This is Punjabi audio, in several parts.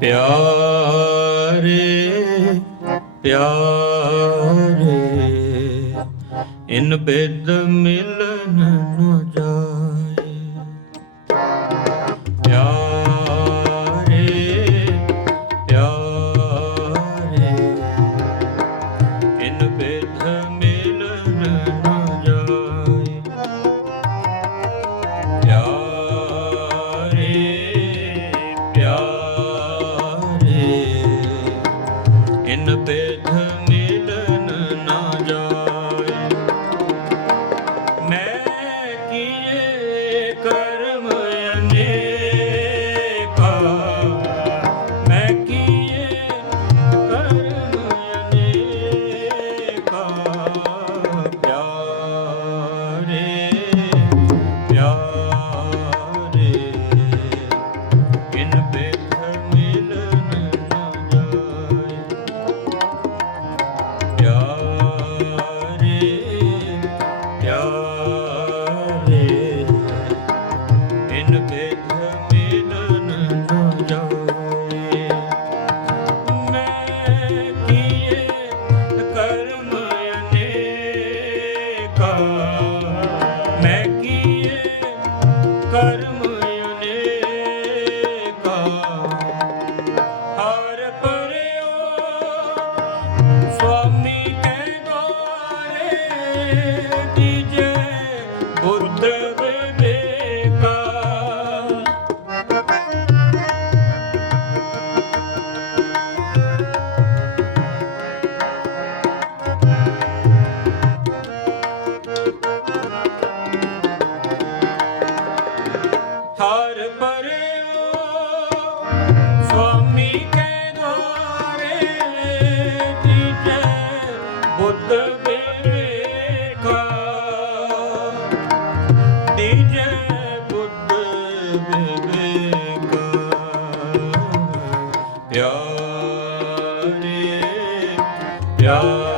ਪਿਆਰੇ ਪਿਆਰੇ ਇਨ ਬਿਦ ਮਿਲ ਪਿਆਰੇ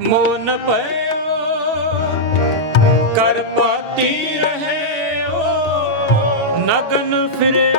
ਮੋਨ ਭਇਓ ਕਰਪਾਤੀ ਰਹਿਓ ਨਗਨ ਫਿਰੇ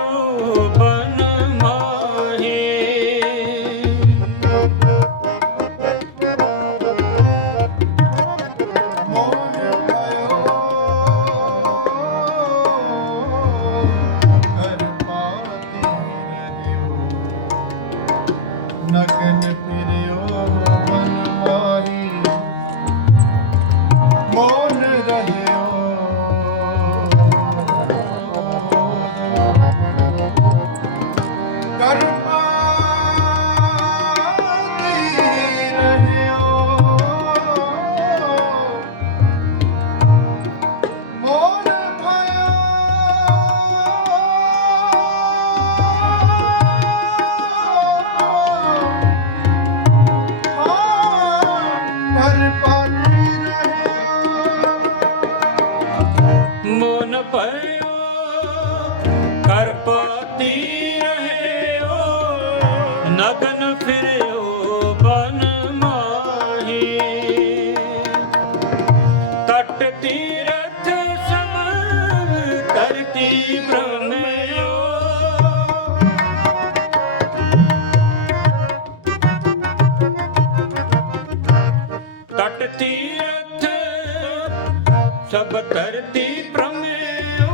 ਧਰਤੀ ਭ੍ਰਮਿਓ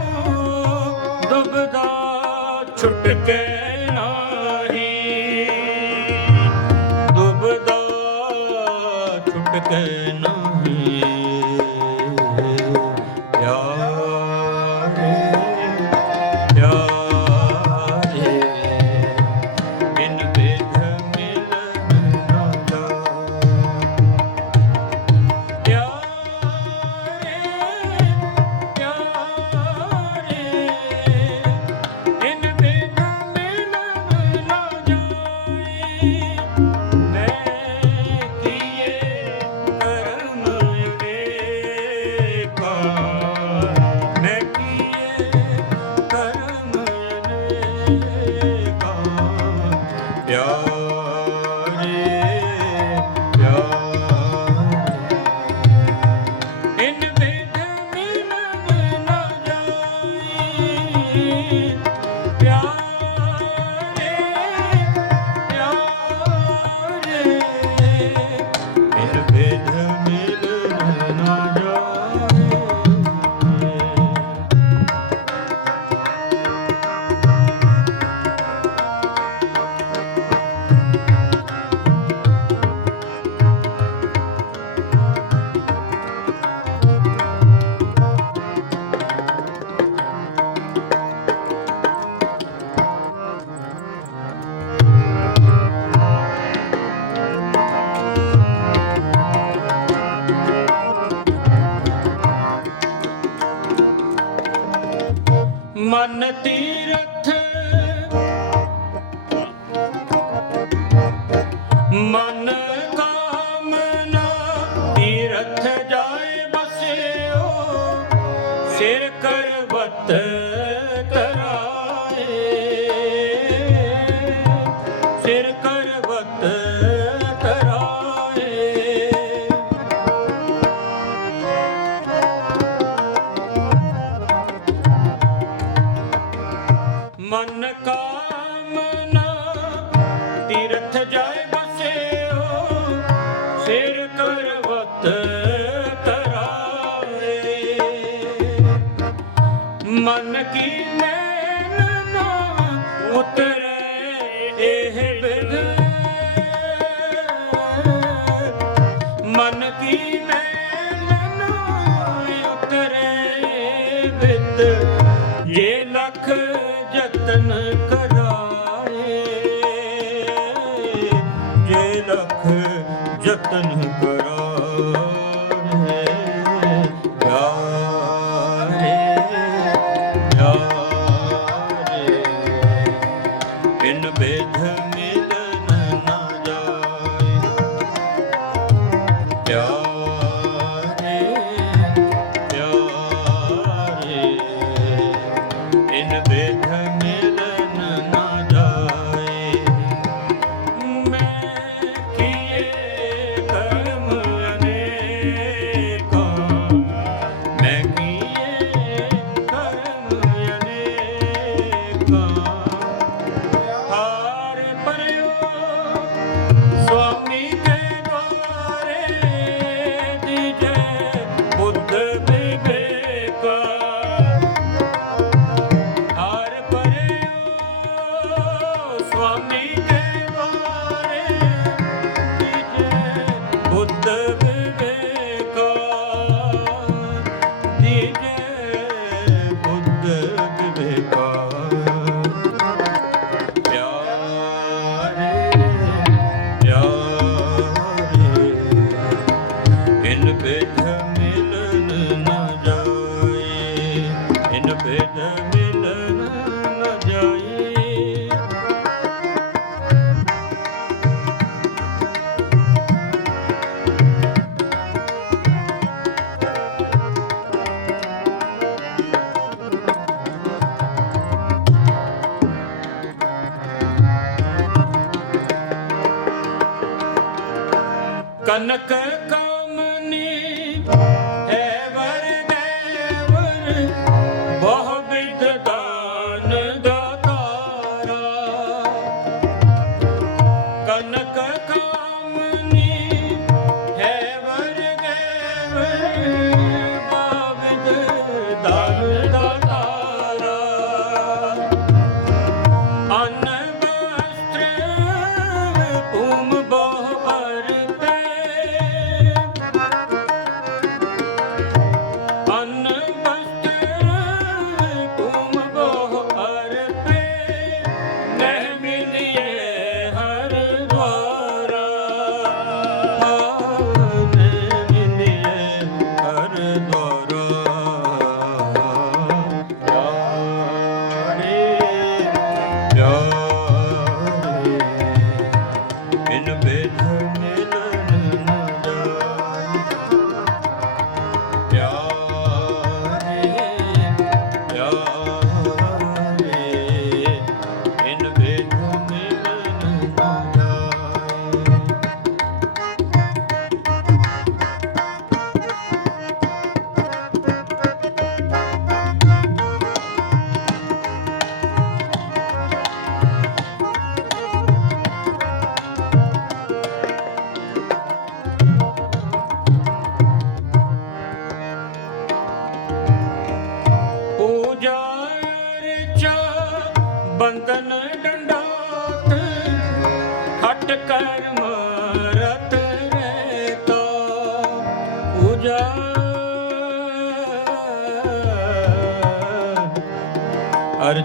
ਦੁਬਦਾ ਛੁਟਕੇ ਨਾਹੀ। ਦੁਬਦਾ ਛੁਟ ਕੇ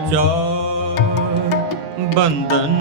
ਵਿਚਾਰ ਬੰਦਨ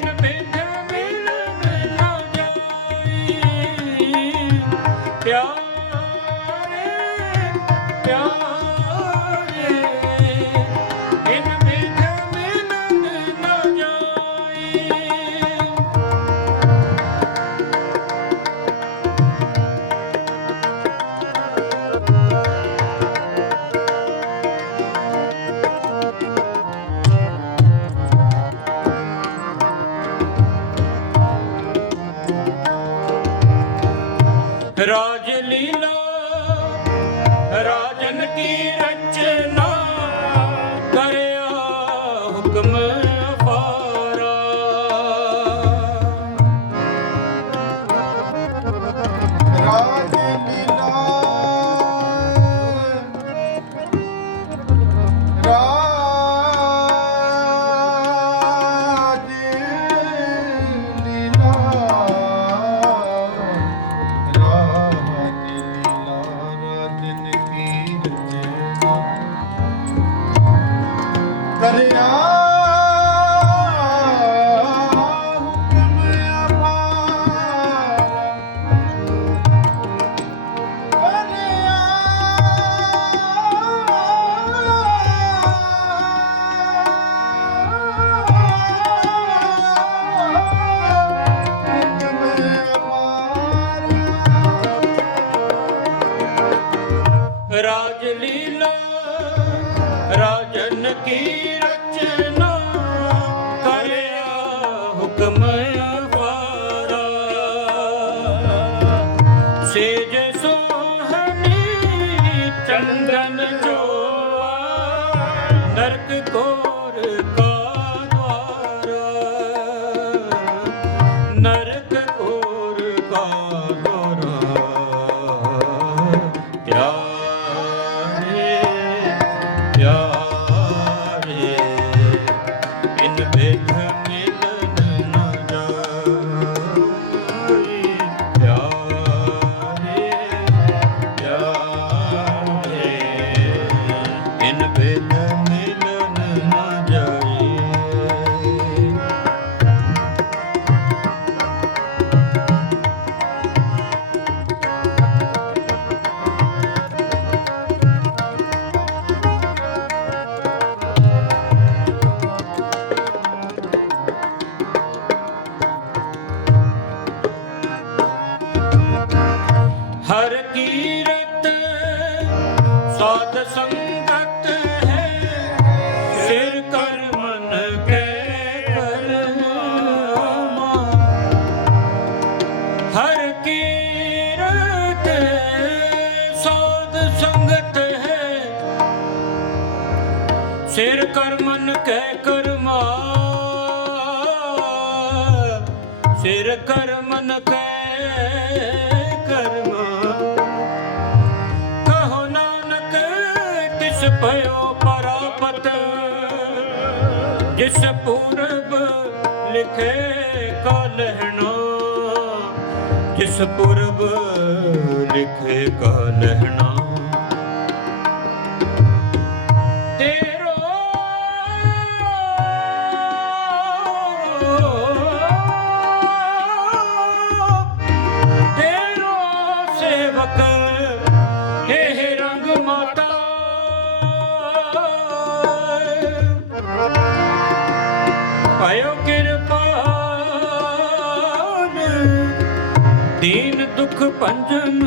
என்ன রাজলি ਸਿਰ ਕਰ ਮਨ ਕਹਿ ਕਰਮਾ। ਸਿਰ ਕਰ ਮਨ ਕਹਿ ਕਰਮਾ। ਕਹੋ ਨਾਨਕ, ਤਿਸ ਭਇਓ ਪਰਾਪਤ। ਜਿਸ ਪੂਰਬ ਲਿਖੇ ਕਾਲਹਿਣਾ ਜਿਸ ਪੁਰਬ ਲਿਖੇ ਕਾ ਲਹਿਣਾ ਭਾਇਓ ਕਿਰਪਾਨ ਦੀਨ ਦੁਖ ਭੰਜਨ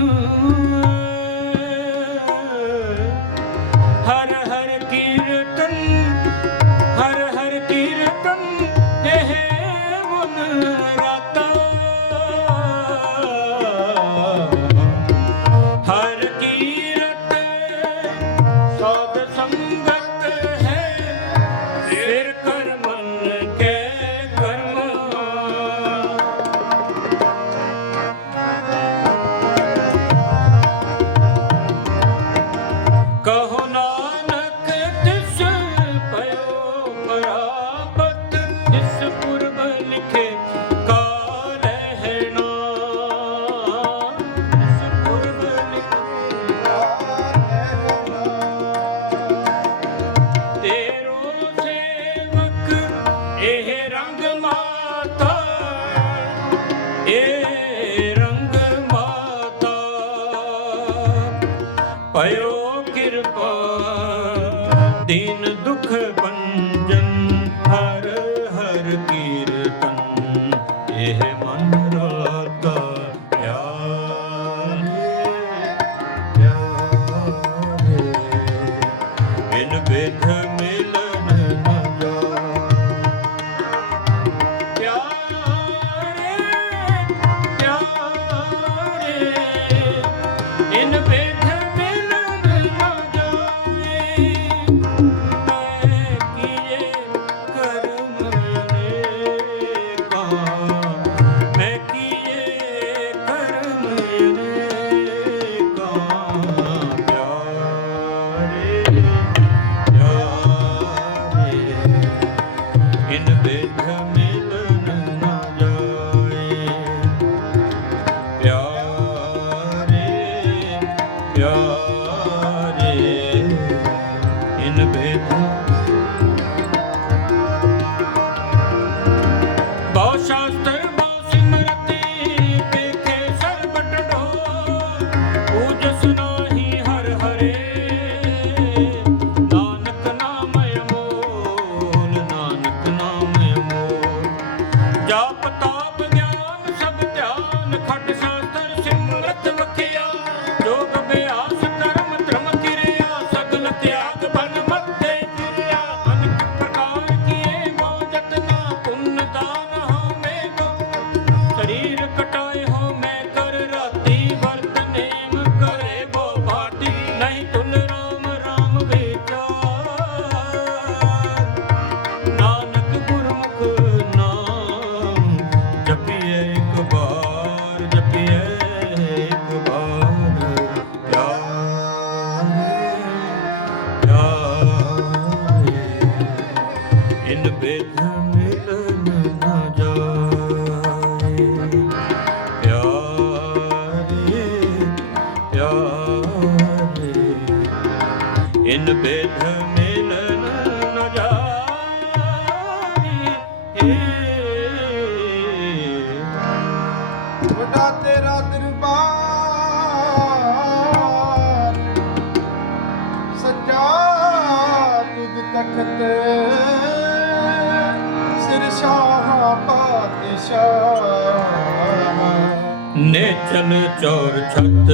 ਚੌਰ ਛੱਤ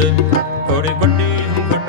ਥੋੜੀ ਵੱਡੀ ਵਡਾਇ